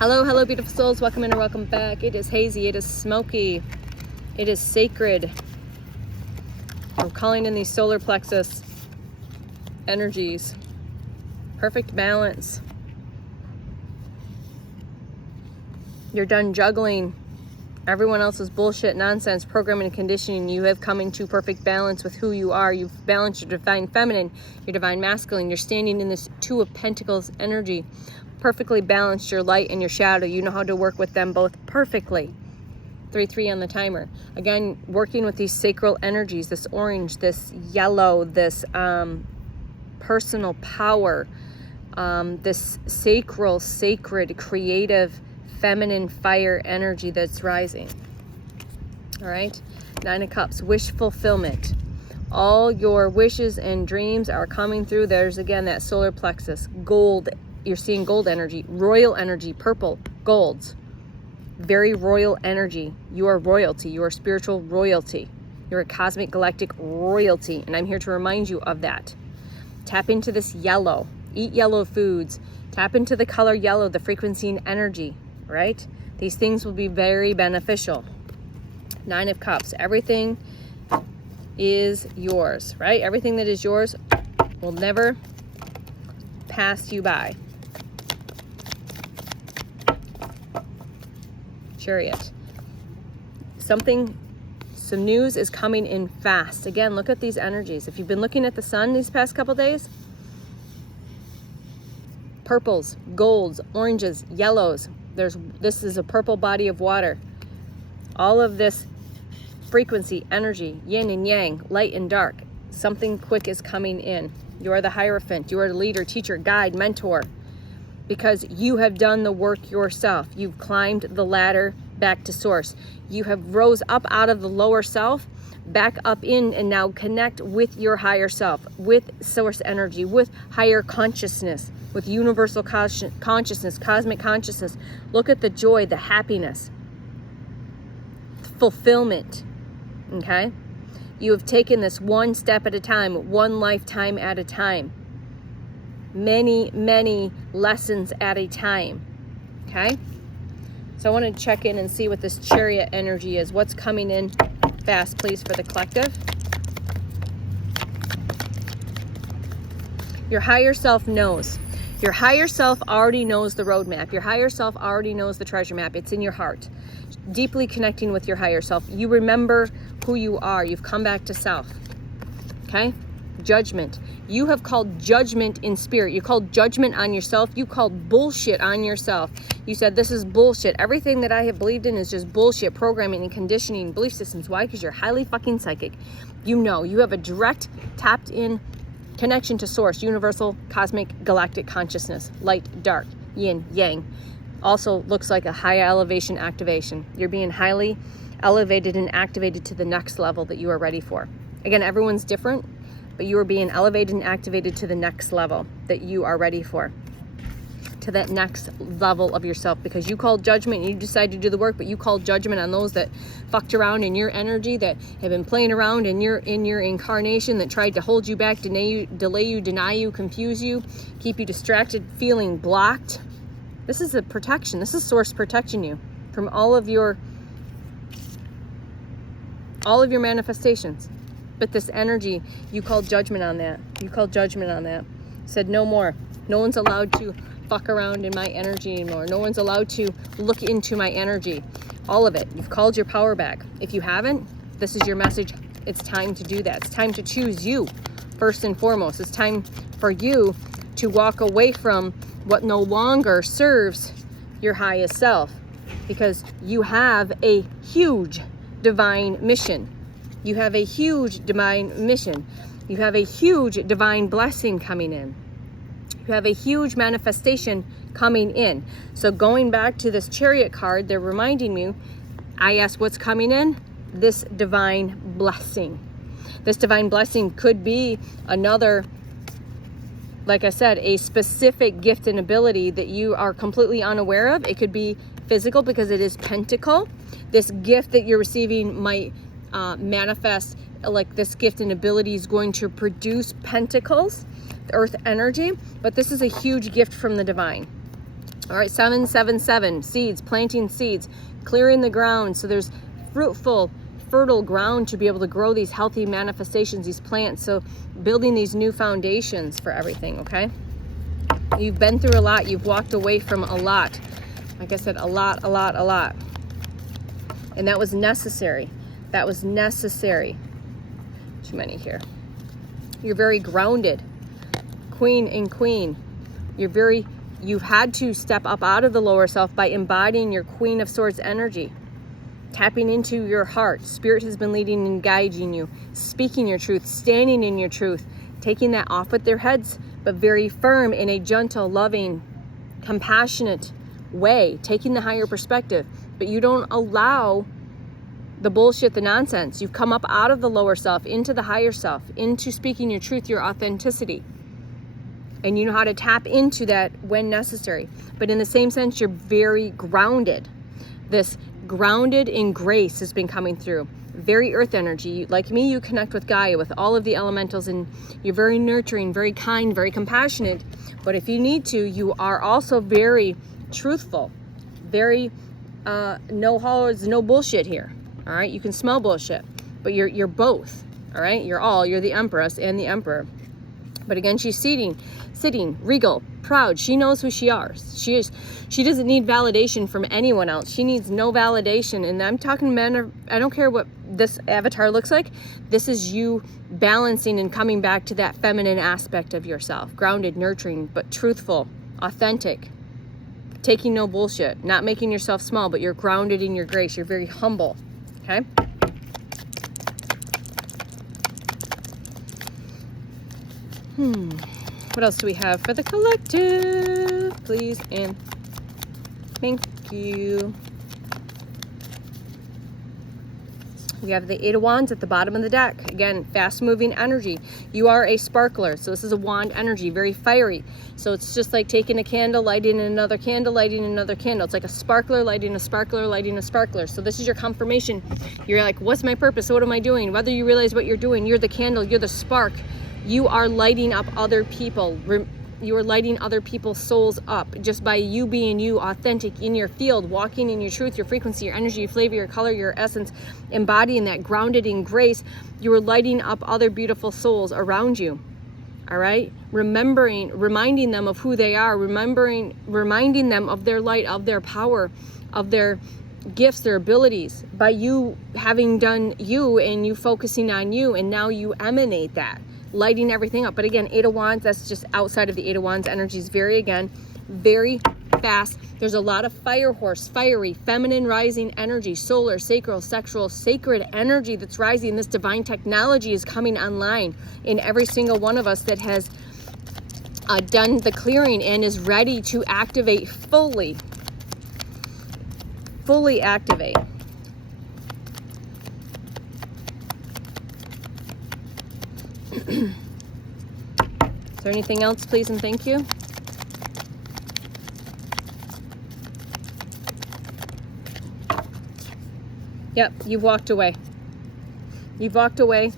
Hello, hello, beautiful souls. Welcome in or welcome back. It is hazy. It is smoky. It is sacred. I'm calling in these solar plexus energies. Perfect balance. You're done juggling everyone else's bullshit, nonsense, programming and conditioning. You have come into perfect balance with who you are. You've balanced your divine feminine, your divine masculine. You're standing in this Two of Pentacles energy. Perfectly balanced your light and your shadow. You know how to work with them both perfectly. 3-3 on the timer. Again, working with these sacral energies, this orange, this yellow, this personal power, this sacral, sacred, creative, feminine fire energy that's rising. All right. 9 of Cups, wish fulfillment. All your wishes and dreams are coming through. There's again that solar plexus, gold. You're seeing gold energy, royal energy, purple, golds. Very royal energy. You are royalty. You are spiritual royalty. You're a cosmic galactic royalty. And I'm here to remind you of that. Tap into this yellow. Eat yellow foods. Tap into the color yellow, the frequency and energy, right? These things will be very beneficial. 9 of Cups. Everything is yours, right? Everything that is yours will never pass you by. Chariot. Some news is coming in fast. Again, look at these energies. If you've been looking at the sun these past couple days, purples, golds, oranges, yellows. This is a purple body of water. All of this frequency, energy, yin and yang, light and dark. Something quick is coming in. You are the Hierophant. You are the leader, teacher, guide, mentor. Because you have done the work yourself. You've climbed the ladder back to source. You have rose up out of the lower self, back up in, and now connect with your higher self, with source energy, with higher consciousness, with universal consciousness, cosmic consciousness. Look at the joy, the happiness, fulfillment, okay? You have taken this one step at a time, one lifetime at a time. Many, many lessons at a time, okay? So I want to check in and see what this Chariot energy is. What's coming in fast, please, for the collective? Your higher self knows. Your higher self already knows the roadmap. Your higher self already knows the treasure map. It's in your heart. Deeply connecting with your higher self. You remember who you are. You've come back to self, okay? Judgment. You have called judgment in spirit. You called judgment on yourself. You called bullshit on yourself. You said, this is bullshit. Everything that I have believed in is just bullshit, programming and conditioning, belief systems. Why? Because you're highly fucking psychic. You know, you have a direct, tapped in connection to source, universal, cosmic, galactic consciousness, light, dark, yin, yang. Also looks like a high elevation activation. You're being highly elevated and activated to the next level that you are ready for. Again, everyone's different, but you are being elevated and activated to the next level that you are ready for, to that next level of yourself, because you called judgment and you decided to do the work, but you called judgment on those that fucked around in your energy, that have been playing around in your incarnation, that tried to hold you back, delay you, deny you, confuse you, keep you distracted, feeling blocked. This is a protection. This is source protecting you from all of your manifestations. But this energy, you called judgment on that. You called judgment on that. Said no more. No one's allowed to fuck around in my energy anymore. No one's allowed to look into my energy. All of it. You've called your power back. If you haven't, this is your message. It's time to do that. It's time to choose you first and foremost. It's time for you to walk away from what no longer serves your highest self, because you have a huge divine mission. You have a huge divine mission. You have a huge divine blessing coming in. You have a huge manifestation coming in. So going back to this Chariot card, they're reminding me, I asked what's coming in? This divine blessing. This divine blessing could be another, like I said, a specific gift and ability that you are completely unaware of. It could be physical because it is pentacle. This gift that you're receiving might manifest, like this gift and ability is going to produce pentacles, the earth energy, but this is a huge gift from the divine. All right, 777, seeds, planting seeds, clearing the ground so there's fruitful, fertile ground to be able to grow these healthy manifestations, these plants. So building these new foundations for everything, okay? You've been through a lot. You've walked away from a lot. Like I said, a lot. And that was necessary. That was necessary. Too many here. You're very grounded. Queen and queen. You've had to step up out of the lower self by embodying your Queen of Swords energy. Tapping into your heart. Spirit has been leading and guiding you. Speaking your truth. Standing in your truth. Taking that off with their heads, but very firm in a gentle, loving, compassionate way. Taking the higher perspective. But you don't allow the bullshit, the nonsense. You've come up out of the lower self, into the higher self, into speaking your truth, your authenticity. And you know how to tap into that when necessary. But in the same sense, you're very grounded. This grounded in grace has been coming through. Very earth energy. Like me, you connect with Gaia, with all of the elementals, and you're very nurturing, very kind, very compassionate. But if you need to, you are also very truthful. Very no hollows, no bullshit here. All right, you can smell bullshit, but you're both. All right, you're the Empress and the Emperor. But again, she's sitting, regal, proud. She knows who she is. She doesn't need validation from anyone else. She needs no validation. And I'm talking men. I don't care what this avatar looks like. This is you balancing and coming back to that feminine aspect of yourself. Grounded, nurturing, but truthful, authentic. Taking no bullshit. Not making yourself small, but you're grounded in your grace. You're very humble. Okay? What else do we have for the collective? Please and thank you. We have the Eight of Wands at the bottom of the deck. Again, fast-moving energy. You are a sparkler, so this is a wand energy, very fiery. So it's just like taking a candle, lighting another candle, lighting another candle. It's like a sparkler, lighting a sparkler, lighting a sparkler. So this is your confirmation. You're like, what's my purpose? What am I doing? Whether you realize what you're doing, you're the candle, you're the spark. You are lighting up other people. You are lighting other people's souls up just by you being you, authentic in your field, walking in your truth, your frequency, your energy, your flavor, your color, your essence, embodying that, grounded in grace. You are lighting up other beautiful souls around you. All right? Reminding them of who they are, reminding them of their light, of their power, of their gifts, their abilities, by you having done you and you focusing on you, and now you emanate that. Lighting everything up. But again, Eight of Wands, that's just outside of the Eight of Wands energies. Very fast. There's a lot of fire horse, fiery, feminine rising energy, solar, sacral, sexual, sacred energy that's rising. This divine technology is coming online in every single one of us that has done the clearing and is ready to activate fully activate. Is there anything else, please and thank you? Yep, you've walked away. You've walked away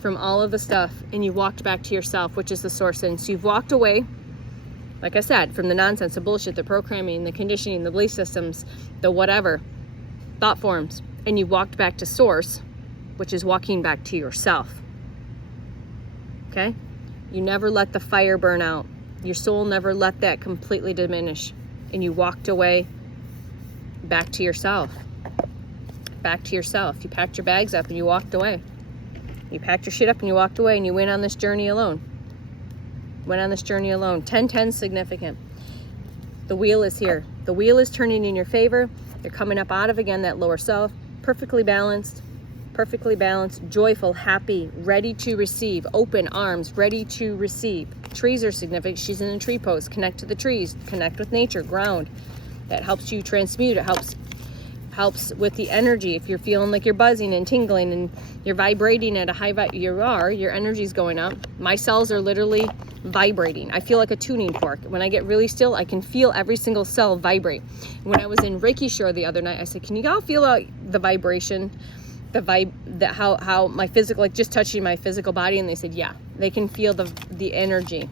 from all of the stuff and you walked back to yourself, which is the source. And so you've walked away, like I said, from the nonsense, the bullshit, the programming, the conditioning, the belief systems, the whatever, thought forms, and you walked back to source, which is walking back to yourself. Okay? You never let the fire burn out. Your soul never let that completely diminish. And you walked away back to yourself. Back to yourself. You packed your bags up and you walked away. You packed your shit up and you walked away and you went on this journey alone. 10-10 significant. The wheel is here. The wheel is turning in your favor. You're coming up out of, again, that lower self. Perfectly balanced, joyful, happy, ready to receive, open arms, ready to receive. Trees are significant. She's in a tree pose. Connect to the trees, connect with nature, ground. That helps you transmute. It helps with the energy. If you're feeling like you're buzzing and tingling and you're vibrating at a high your energy's going up. My cells are literally vibrating. I feel like a tuning fork. When I get really still, I can feel every single cell vibrate. When I was in Reiki Shore the other night, I said, can you all feel the vibration? How my physical, like just touching my physical body, and they said, yeah, they can feel the energy.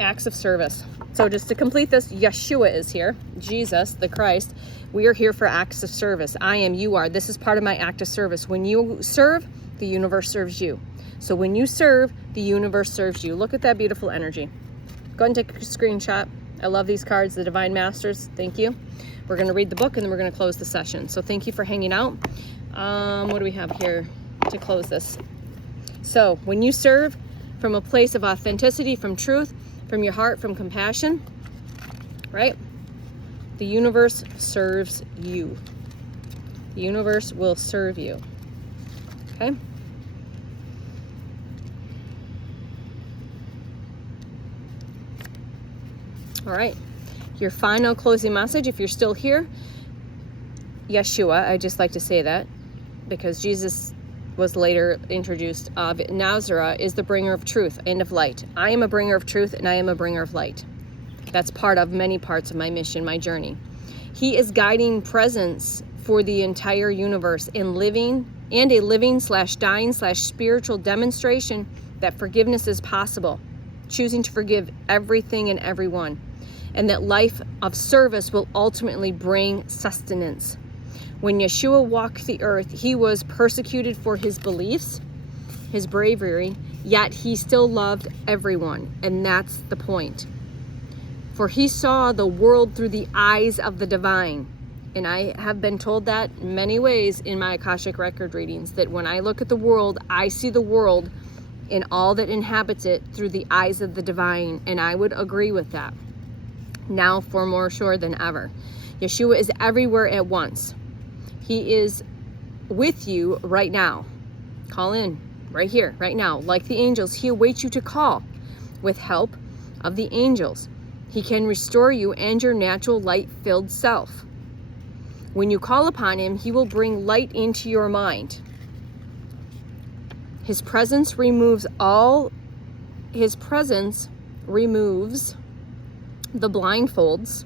Acts of service. So just to complete this, Yeshua is here. Jesus, the Christ. We are here for acts of service. I am, you are. This is part of my act of service. When you serve, the universe serves you. So when you serve, the universe serves you. Look at that beautiful energy. Go ahead and take a screenshot. I love these cards, the Divine Masters. Thank you. We're going to read the book and then we're going to close the session. So thank you for hanging out. What do we have here to close this? So when you serve from a place of authenticity, from truth, from your heart, from compassion, right? The universe serves you. The universe will serve you. Okay? All right. Your final closing message, if you're still here, Yeshua, I just like to say that because Jesus was later introduced of Nazareth, is the bringer of truth and of light. I am a bringer of truth and I am a bringer of light. That's part of many parts of my mission, my journey. He is guiding presence for the entire universe in a living/dying/spiritual demonstration that forgiveness is possible, choosing to forgive everything and everyone, and that life of service will ultimately bring sustenance. When Yeshua walked the earth, he was persecuted for his beliefs, his bravery, yet he still loved everyone, and that's the point. For he saw the world through the eyes of the divine. And I have been told that in many ways in my Akashic record readings, that when I look at the world, I see the world and all that inhabits it through the eyes of the divine, and I would agree with that. Now for more sure than ever. Yeshua is everywhere at once. He is with you right now. Call in right here, right now. Like the angels, he awaits you to call with help of the angels. He can restore you and your natural light-filled self. When you call upon him, he will bring light into your mind. His presence removes the blindfolds,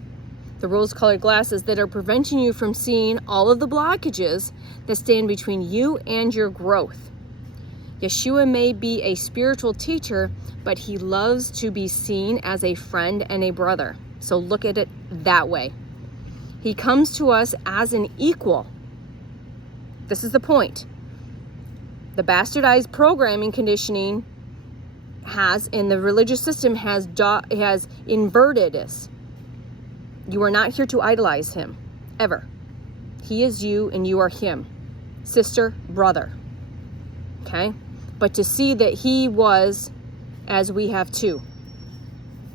the rose-colored glasses that are preventing you from seeing all of the blockages that stand between you and your growth. Yeshua may be a spiritual teacher, but he loves to be seen as a friend and a brother. So look at it that way. He comes to us as an equal. This is the point. The bastardized programming conditioning in the religious system has inverted this. You are not here to idolize him, ever. He is you and you are him. Sister, brother. Okay? But to see that he was as we have too.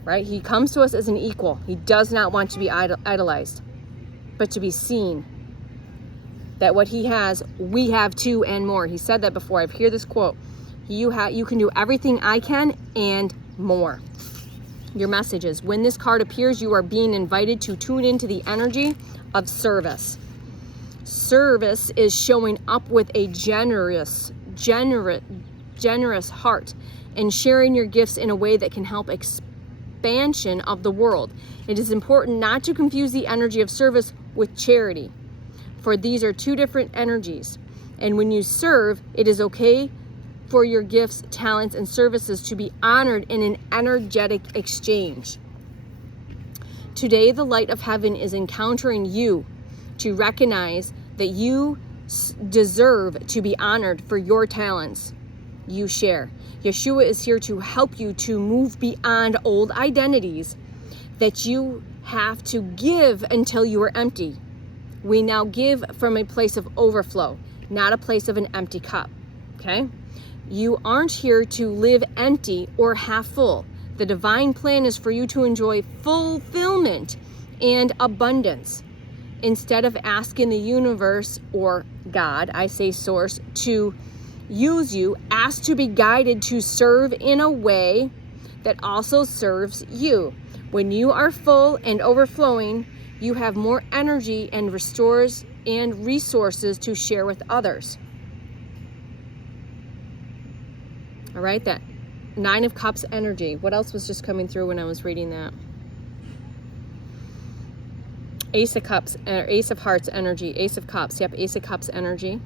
Right? He comes to us as an equal. He does not want to be idolized, but to be seen. That what he has, we have too and more. He said that before. I've heard this quote. You can do everything I can and more. Your messages. When this card appears, you are being invited to tune into the energy of service. Service is showing up with a generous heart and sharing your gifts in a way that can help expansion of the world. It is important not to confuse the energy of service with charity, for these are two different energies. And when you serve, it is okay for your gifts, talents, and services to be honored in an energetic exchange. Today, the light of heaven is encountering you to recognize that you deserve to be honored for your talents you share. Yeshua is here to help you to move beyond old identities that you have to give until you are empty. We now give from a place of overflow, not a place of an empty cup. Okay? You aren't here to live empty or half full. The divine plan is for you to enjoy fulfillment and abundance. Instead of asking the universe or God, I say source, to use you, ask to be guided to serve in a way that also serves you. When you are full and overflowing, you have more energy and resources to share with others. All right, that Nine of Cups energy. What else was just coming through when I was reading that? Ace of Cups, or Ace of Hearts energy. Ace of Cups, yep, Ace of Cups energy.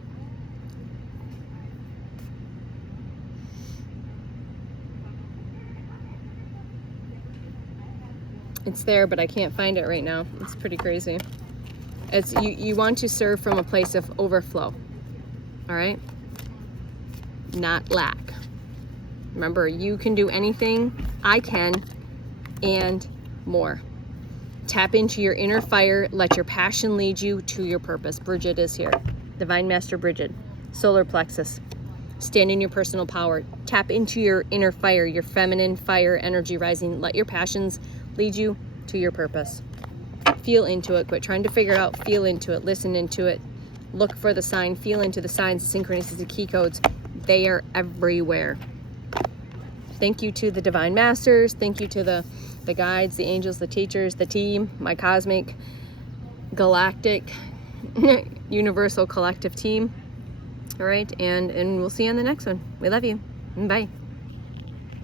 It's there, but I can't find it right now. It's pretty crazy. It's you want to serve from a place of overflow. All right? Not lack. Remember, you can do anything, I can, and more. Tap into your inner fire. Let your passion lead you to your purpose. Bridget is here. Divine Master Bridget. Solar plexus. Stand in your personal power. Tap into your inner fire, your feminine fire energy rising. Let your passions lead you to your purpose. Feel into it. Quit trying to figure it out. Feel into it. Listen into it. Look for the sign. Feel into the signs, the synchronicities, the key codes. They are everywhere. Thank you to the Divine Masters. Thank you to the guides, the angels, the teachers, the team, my cosmic, galactic, universal collective team. All right, and we'll see you on the next one. We love you. Bye.